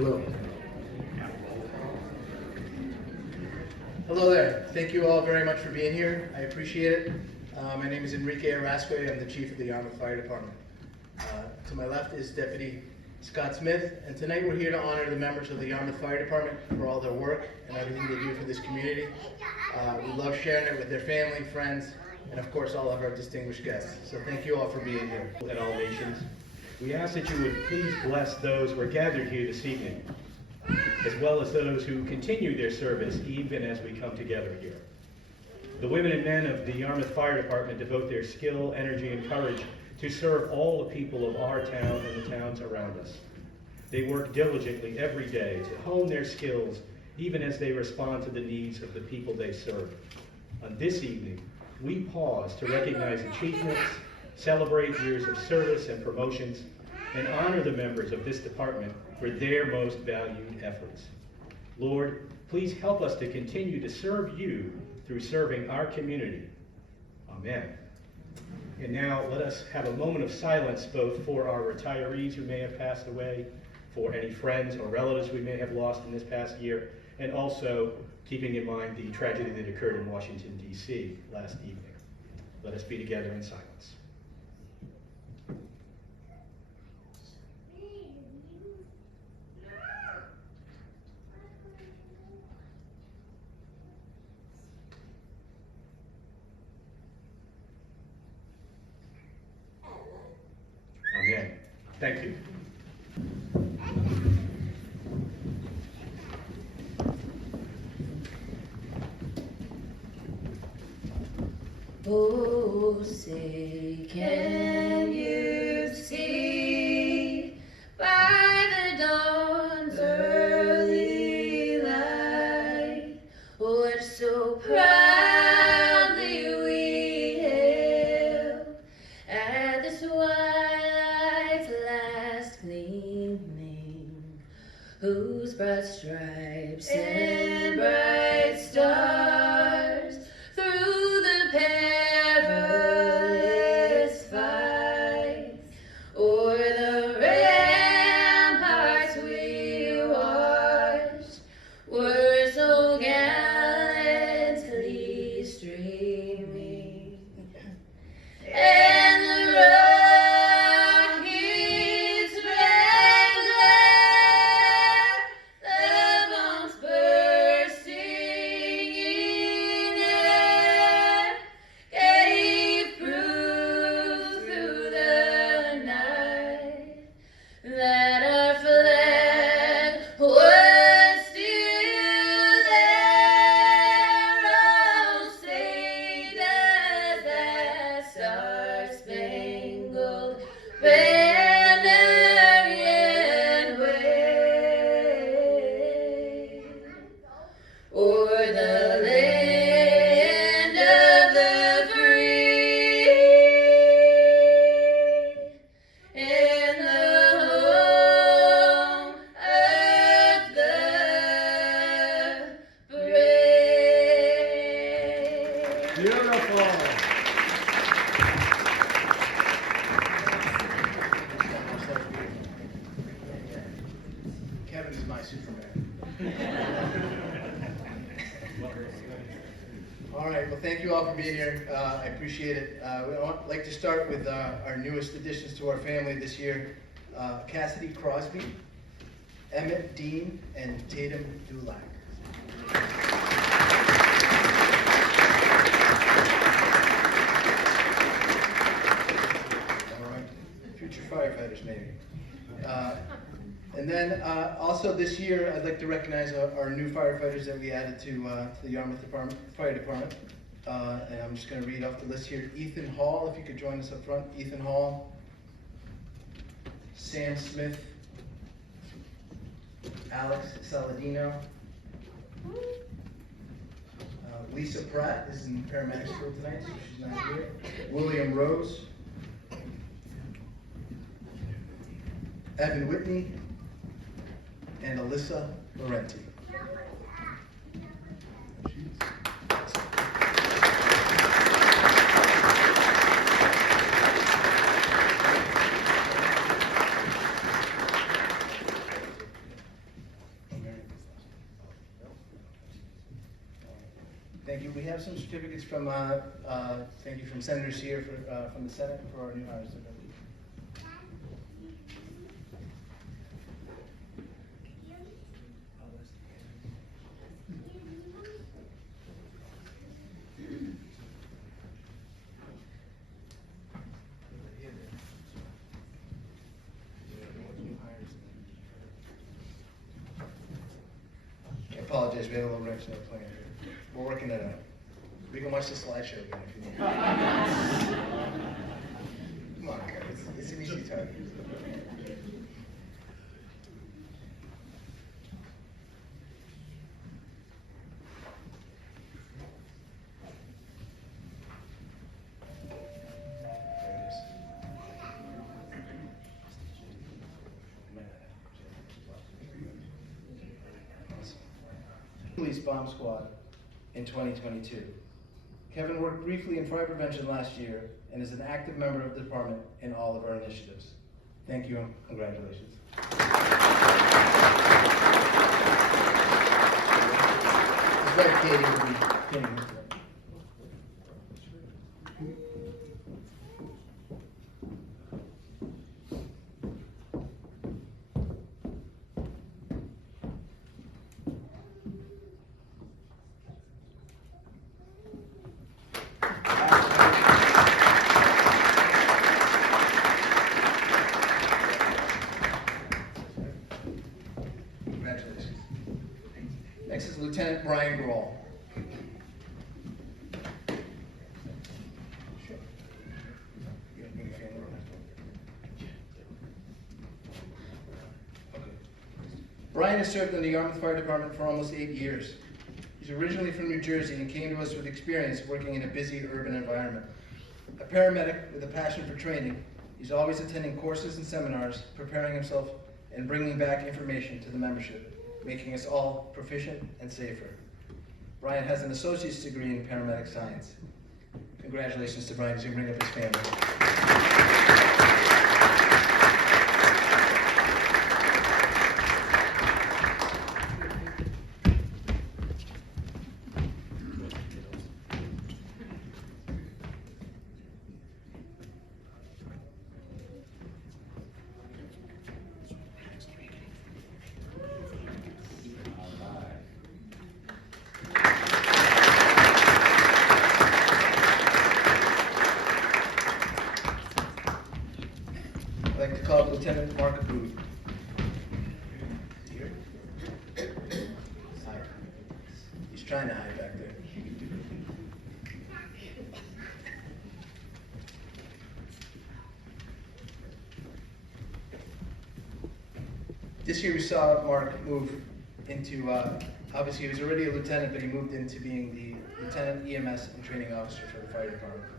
Hello. Hello there. Thank you all very much for being here. I appreciate it. My name is Enrique Arasque. I'm the chief of the Yarmouth Fire Department. To my left is Deputy Scott Smith, and tonight we're here to honor the members of the Yarmouth Fire Department for all their work and everything they do for this community. We love sharing it with their family, friends, and of course all of our distinguished guests. So thank you all for being here. At all nations, we ask that you would please bless those who are gathered here this evening, as well as those who continue their service even as we come together here. The women and men of the Yarmouth Fire Department devote their skill, energy, and courage to serve all the people of our town and the towns around us. They work diligently every day to hone their skills even as they respond to the needs of the people they serve. On this evening, we pause to recognize achievements, celebrate years of service and promotions, and honor the members of this department for their most valued efforts. Lord, please help us to continue to serve you through serving our community. Amen. And now let us have a moment of silence both for our retirees who may have passed away, for any friends or relatives we may have lost in this past year, and also keeping in mind the tragedy that occurred in Washington, D.C. last evening. Let us be together in silence. Amen. Thank you. Oh, say, can you see by the dawn's early light what so proudly we hailed at the twilight's last gleaming, whose broad stripes and bright stars through the perilous fight o'er the ramparts we watched were so gallantly streaming, and the rocket's red glare, the bombs bursting in air, gave proof through the night that our flag was still there. Oh, say does that star-spangled banner yet wave o'er the land of the free and the home of the brave. Beautiful. Kevin is my Superman. All right, well, thank you all for being here. I appreciate it. We'd like to start with our newest additions to our family this year, Cassidy Crosby, Emmett Dean, and Tatum Dulac. All right, future firefighters maybe. And then also this year, I'd like to recognize our new firefighters that we added to the Yarmouth Fire Department. And I'm just going to read off the list here. Ethan Hall, if you could join us up front. Ethan Hall, Sam Smith, Alex Saladino, Lisa Pratt is in paramedic school tonight, so she's not here. William Rose, Evan Whitney, and Alyssa Laurenti. Thank you. We have some certificates from, thank you, from senators here from the Senate for our new hires. I apologize, we had a little wrench in our plan here. We're working it out. We can watch the slideshow again if you need. Come on, guys, it's an easy target. There it is. Awesome. Police bomb squad in 2022. Kevin worked briefly in fire prevention last year and is an active member of the department in all of our initiatives. Thank you and congratulations. His wife Katie will be pinning him. Congratulations. Next is Lieutenant Brian Grohl. Sure. You want to bring your family around? Okay. Brian has served in the Yarmouth Fire Department for almost 8 years. He's originally from New Jersey and came to us with experience working in a busy urban environment. A paramedic with a passion for training, he's always attending courses and seminars, preparing himself and bringing back information to the membership, making us all proficient and safer. Brian has an associate's degree in paramedic science. Congratulations to Brian as he bring up his family. I'd like to call Lieutenant Mark Booth. Here. Hi. He's trying to hide back there. This year we saw Mark move into, obviously he was already a lieutenant, but he moved into being the Lieutenant EMS and Training Officer for the Fire Department.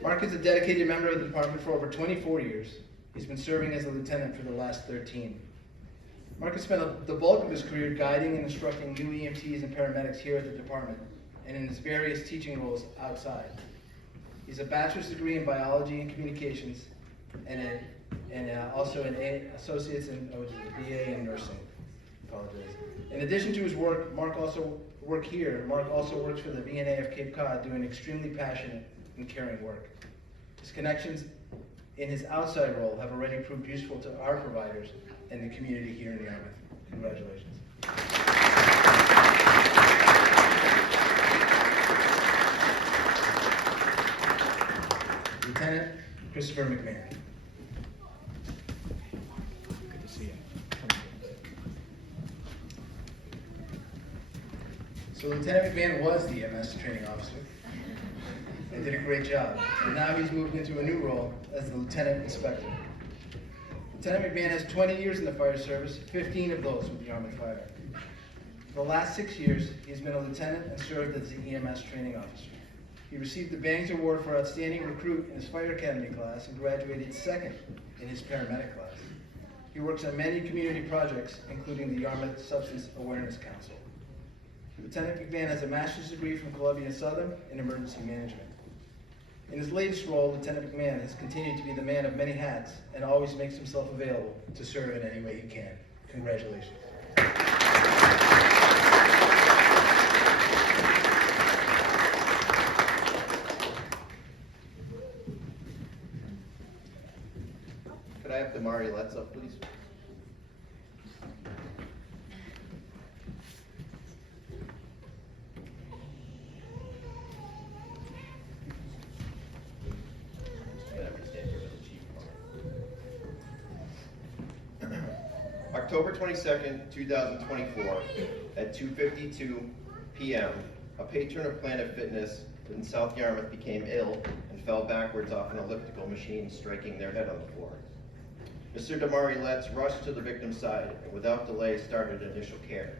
Mark is a dedicated member of the department for over 24 years. He's been serving as a lieutenant for the last 13. Mark has spent the bulk of his career guiding and instructing new EMTs and paramedics here at the department and in his various teaching roles outside. He's a bachelor's degree in biology and communications and also an associate's in BA in nursing. Apologize. In addition to his work, Mark also works for the VNA of Cape Cod doing extremely passionate and caring work. His connections in his outside role have already proved useful to our providers and the community here in Yarmouth. Congratulations. Lieutenant Christopher McMahon. Good to see you. So Lieutenant McMahon was the EMS training officer and did a great job. And now he's moved into a new role as the Lieutenant Inspector. Lieutenant McMahon has 20 years in the fire service, 15 of those with the Yarmouth Fire. For the last 6 years, he's been a lieutenant and served as the EMS training officer. He received the Bangs Award for Outstanding Recruit in his Fire Academy class and graduated second in his paramedic class. He works on many community projects, including the Yarmouth Substance Awareness Council. Lieutenant McMahon has a master's degree from Columbia Southern in emergency management. In his latest role, Lieutenant McMahon has continued to be the man of many hats and always makes himself available to serve in any way he can. Congratulations. Could I have Damari Letts up, please? October 22nd, 2024, at 2:52 p.m., a patron of Planet Fitness in South Yarmouth became ill and fell backwards off an elliptical machine, striking their head on the floor. Mr. Damari Letts rushed to the victim's side and without delay started initial care.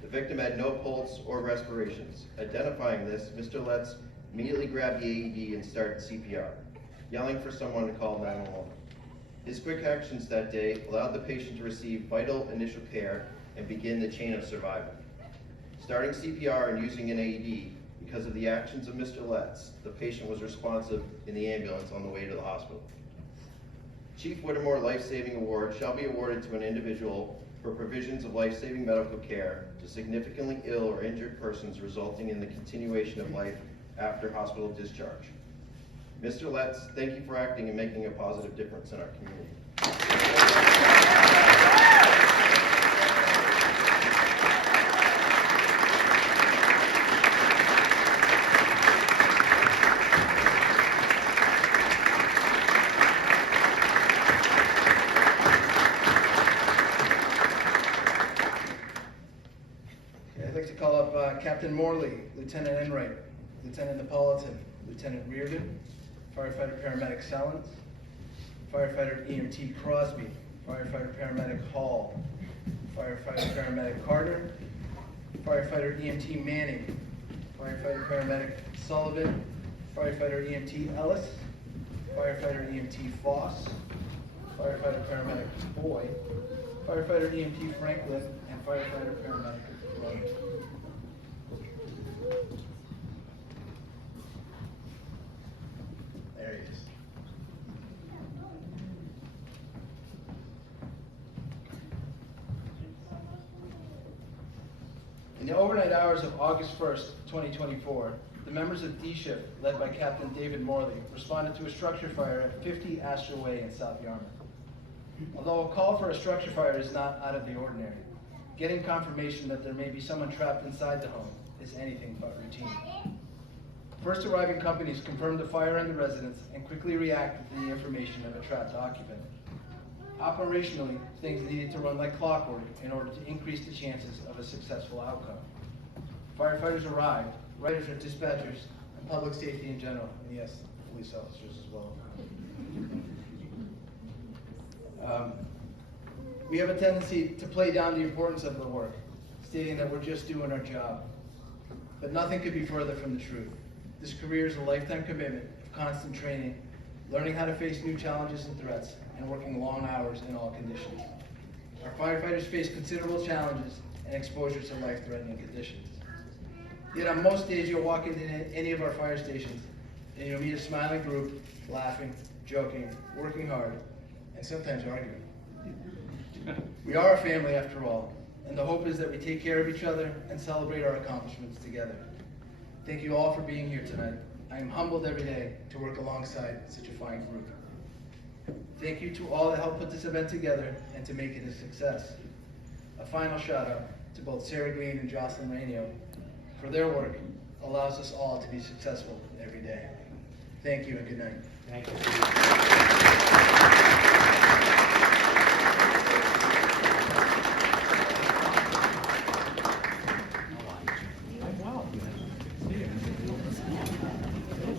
The victim had no pulse or respirations. Identifying this, Mr. Letts immediately grabbed the AED and started CPR, yelling for someone to call 911. His quick actions that day allowed the patient to receive vital initial care and begin the chain of survival. Starting CPR and using an AED, because of the actions of Mr. Letts, the patient was responsive in the ambulance on the way to the hospital. Chief Whittemore Life Saving Award shall be awarded to an individual for provisions of life-saving medical care to significantly ill or injured persons resulting in the continuation of life after hospital discharge. Mr. Letts, thank you for acting and making a positive difference in our community. I'd like to call up Captain Morley, Lieutenant Enright, Lieutenant Napolitan, Lieutenant Reardon, Firefighter Paramedic Sellens, Firefighter EMT Crosby, Firefighter Paramedic Hall, Firefighter Paramedic Carter, Firefighter EMT Manning, Firefighter Paramedic Sullivan, Firefighter EMT Ellis, Firefighter EMT Foss, Firefighter Paramedic Boyd, Firefighter EMT Franklin, and Firefighter Paramedic Ryan. There he is. In the overnight hours of August 1st, 2024, the members of D Shift, led by Captain David Morley, responded to a structure fire at 50 Astor Way in South Yarmouth. Although a call for a structure fire is not out of the ordinary, getting confirmation that there may be someone trapped inside the home is anything but routine. First arriving companies confirmed the fire in the residence and quickly reacted to the information of a trapped occupant. Operationally, things needed to run like clockwork in order to increase the chances of a successful outcome. Firefighters arrived, writers or dispatchers, and public safety in general, and yes, police officers as well. We have a tendency to play down the importance of the work, stating that we're just doing our job. But nothing could be further from the truth. This career is a lifetime commitment of constant training, learning how to face new challenges and threats, and working long hours in all conditions. Our firefighters face considerable challenges and exposure to life-threatening conditions. Yet on most days you'll walk into any of our fire stations and you'll meet a smiling group, laughing, joking, working hard, and sometimes arguing. We are a family after all, and the hope is that we take care of each other and celebrate our accomplishments together. Thank you all for being here tonight. I am humbled every day to work alongside such a fine group. Thank you to all that helped put this event together and to make it a success. A final shout out to both Sarah Green and Jocelyn Rainio for their work allows us all to be successful every day. Thank you and good night. Thank you.